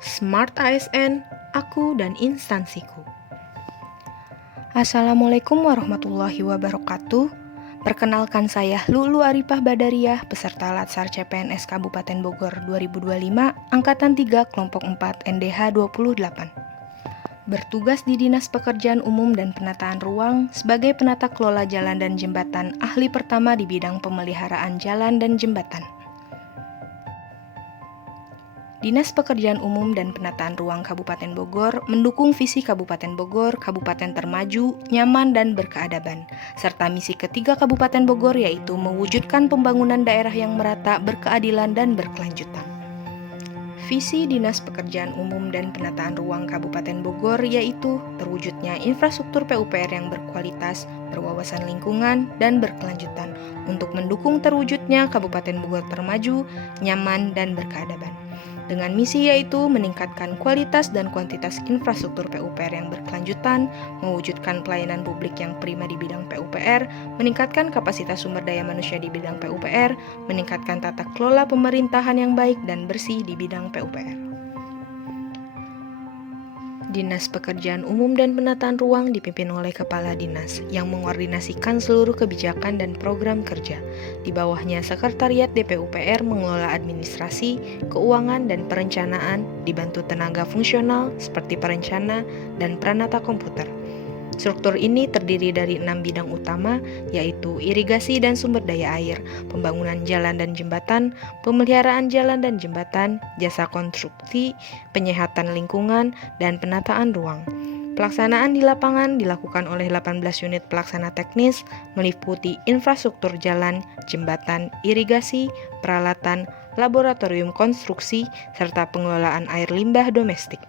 Smart ASN, aku dan instansiku. Assalamualaikum warahmatullahi wabarakatuh. Perkenalkan saya Lulu Arifah Badariah, peserta Latsar CPNS Kabupaten Bogor 2025, Angkatan 3, Kelompok 4, NDH 28. Bertugas di Dinas Pekerjaan Umum dan Penataan Ruang sebagai penata kelola jalan dan jembatan ahli pertama di bidang pemeliharaan jalan dan jembatan. Dinas Pekerjaan Umum dan Penataan Ruang Kabupaten Bogor mendukung visi Kabupaten Bogor, Kabupaten Termaju, Nyaman, dan Berkeadaban, serta misi ketiga Kabupaten Bogor yaitu mewujudkan pembangunan daerah yang merata, berkeadilan, dan berkelanjutan. Visi Dinas Pekerjaan Umum dan Penataan Ruang Kabupaten Bogor yaitu terwujudnya infrastruktur PUPR yang berkualitas, berwawasan lingkungan, dan berkelanjutan untuk mendukung terwujudnya Kabupaten Bogor termaju, nyaman, dan berkeadaban. Dengan misi yaitu meningkatkan kualitas dan kuantitas infrastruktur PUPR yang berkelanjutan, mewujudkan pelayanan publik yang prima di bidang PUPR, meningkatkan kapasitas sumber daya manusia di bidang PUPR, meningkatkan tata kelola pemerintahan yang baik dan bersih di bidang PUPR. Dinas Pekerjaan Umum dan Penataan Ruang dipimpin oleh Kepala Dinas yang mengordinasikan seluruh kebijakan dan program kerja. Di bawahnya Sekretariat DPUPR mengelola administrasi, keuangan, dan perencanaan, dibantu tenaga fungsional seperti perencana dan pranata komputer. Struktur ini terdiri dari 6 bidang utama, yaitu irigasi dan sumber daya air, pembangunan jalan dan jembatan, pemeliharaan jalan dan jembatan, jasa konstruksi, penyehatan lingkungan, dan penataan ruang. Pelaksanaan di lapangan dilakukan oleh 18 unit pelaksana teknis, meliputi infrastruktur jalan, jembatan, irigasi, peralatan, laboratorium konstruksi, serta pengelolaan air limbah domestik.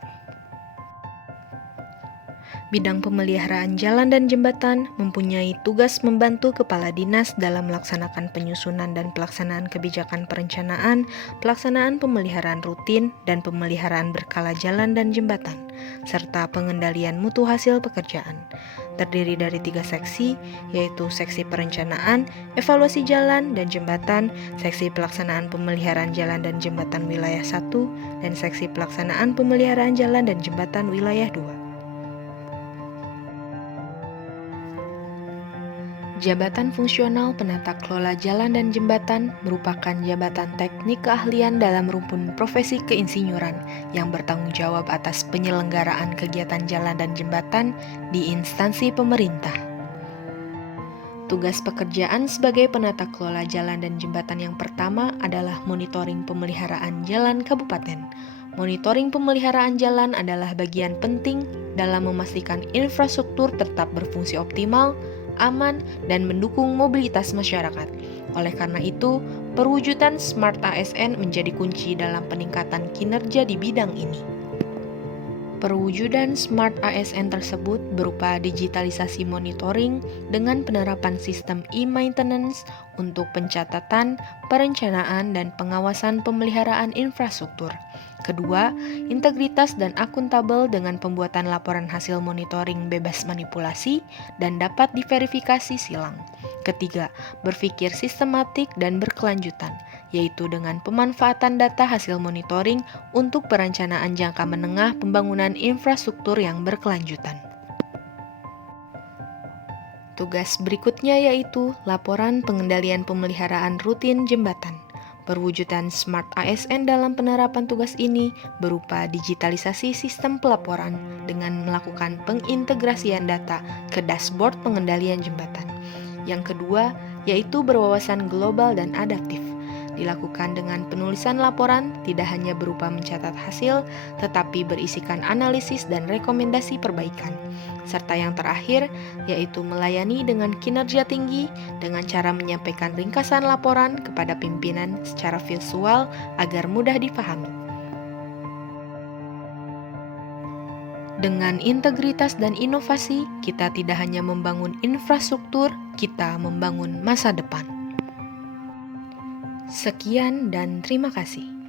Bidang pemeliharaan jalan dan jembatan mempunyai tugas membantu kepala dinas dalam melaksanakan penyusunan dan pelaksanaan kebijakan perencanaan, pelaksanaan pemeliharaan rutin, dan pemeliharaan berkala jalan dan jembatan, serta pengendalian mutu hasil pekerjaan. Terdiri dari 3 seksi, yaitu seksi perencanaan, evaluasi jalan dan jembatan, seksi pelaksanaan pemeliharaan jalan dan jembatan wilayah 1, dan seksi pelaksanaan pemeliharaan jalan dan jembatan wilayah 2. Jabatan Fungsional Penata Kelola Jalan dan Jembatan merupakan jabatan teknik keahlian dalam rumpun profesi keinsinyuran yang bertanggung jawab atas penyelenggaraan kegiatan jalan dan jembatan di instansi pemerintah. Tugas pekerjaan sebagai penata kelola jalan dan jembatan yang pertama adalah monitoring pemeliharaan jalan kabupaten. Monitoring pemeliharaan jalan adalah bagian penting dalam memastikan infrastruktur tetap berfungsi optimal, aman, dan mendukung mobilitas masyarakat. Oleh karena itu, perwujudan Smart ASN menjadi kunci dalam peningkatan kinerja di bidang ini. Perwujudan Smart ASN tersebut berupa digitalisasi monitoring dengan penerapan sistem e-maintenance untuk pencatatan, perencanaan, dan pengawasan pemeliharaan infrastruktur. Kedua, integritas dan akuntabel dengan pembuatan laporan hasil monitoring bebas manipulasi dan dapat diverifikasi silang. Ketiga, berpikir sistematik dan berkelanjutan, yaitu dengan pemanfaatan data hasil monitoring untuk perencanaan jangka menengah pembangunan infrastruktur yang berkelanjutan. Tugas berikutnya yaitu laporan pengendalian pemeliharaan rutin jembatan. Perwujudan Smart ASN dalam penerapan tugas ini berupa digitalisasi sistem pelaporan dengan melakukan pengintegrasian data ke dashboard pengendalian jembatan. Yang kedua, yaitu berwawasan global dan adaptif. Dilakukan dengan penulisan laporan tidak hanya berupa mencatat hasil, tetapi berisikan analisis dan rekomendasi perbaikan. Serta yang terakhir, yaitu melayani dengan kinerja tinggi dengan cara menyampaikan ringkasan laporan kepada pimpinan secara visual agar mudah dipahami. Dengan integritas dan inovasi, kita tidak hanya membangun infrastruktur, kita membangun masa depan. Sekian dan terima kasih.